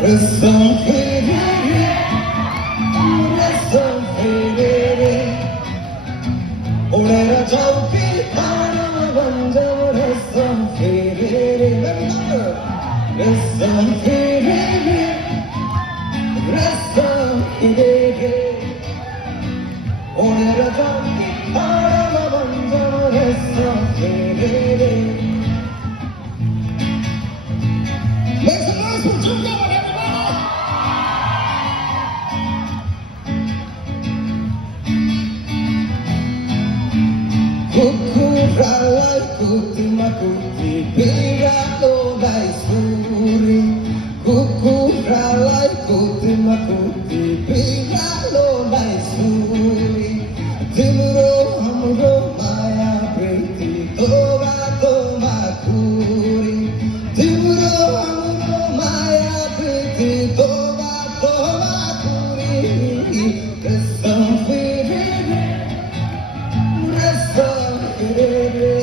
Ressam ferere, ressam ferere. Orera chauki thana banjam ressam ferere. Ressam ferere, ressam ferere. Orera chauki thana banjam ressam ferere. Make some noise for Jim Gavin, everybody! Kuku ralai kuti makuti piralo dai suri. Kuku ralai kuti makuti piralo dai suri. Timuro hamro maya priti toba toba kuri. Timuro hamro maya priti toba toba kuri. Ressam ferere, ressam ferere.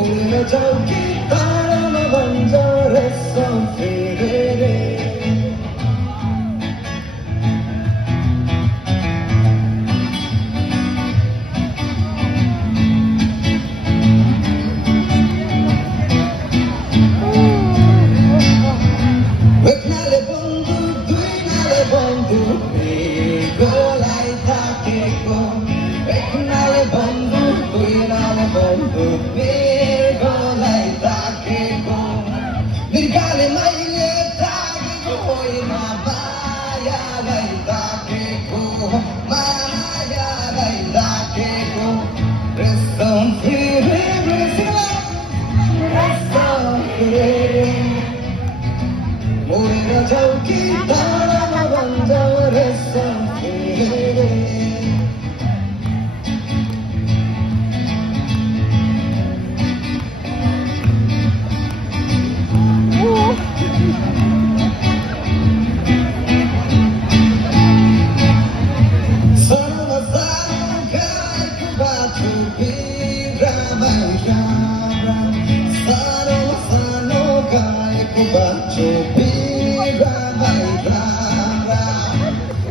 Orera chauki thana banjam ressam ferere. Eknale bondu, duinale bondu, golai takeko. Eknale bondu, duinale bondu, golai takeko. Nirgale maile takeko, hoina maya gai takeko, maya gai takeko. Ressam ferere, ressam ferere. Orera chauki thana banjam ressam ferere. Sano kai kubatu pira banjara. Sano kai kubatu pira banjara.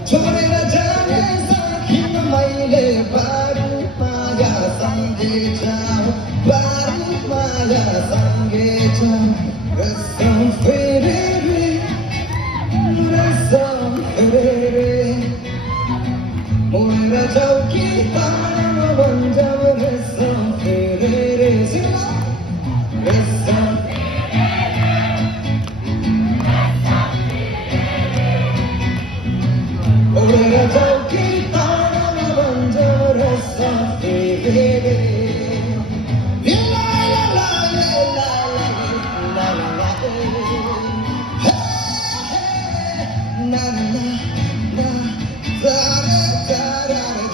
Chorera jane sakina maile baru maya sange chao. Baru maya sange chao. Ressam ferere, ressam ferere. Orera chauki thana banjam ressam ferere. Ressam orera chauki thana banjam ressam ferere. La la la la la la la la. Hey, na na na, da da da da.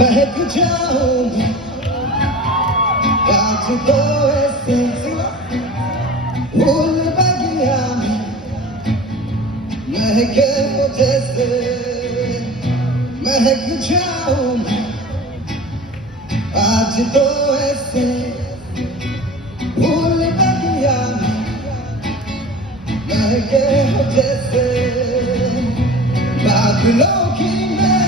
महक जाऊंगी कांच तो ऐसे फूल बगिया में महके मुझे से महक जाऊंगी आज तो ऐसे फूल बगिया में महके मुझे से बादलों की मैं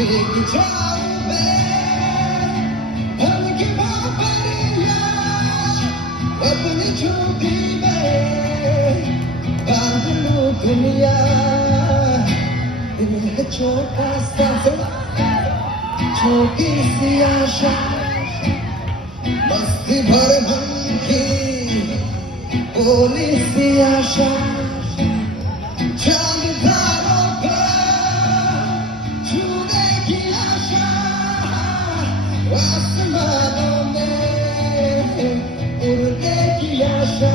एक जाऊं मैं हल्की बाबरिया अपनी झूठी में बांध लूं दुनिया। दिल है छोटा सा छोटी सी आशा मस्ती भर मन की भोली सी आशा। चांद तारों पर छूने की आशा आसमानों में उड़ने की आशा।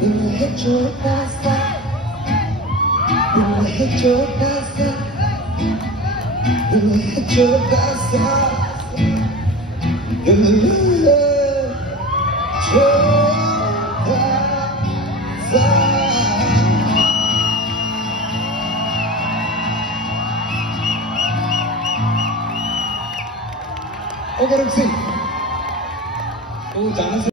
दिल है छोटा सा दिल है छोटा सा दिल है छोटा सा दिल है ओके रुक सिंह तू जाने से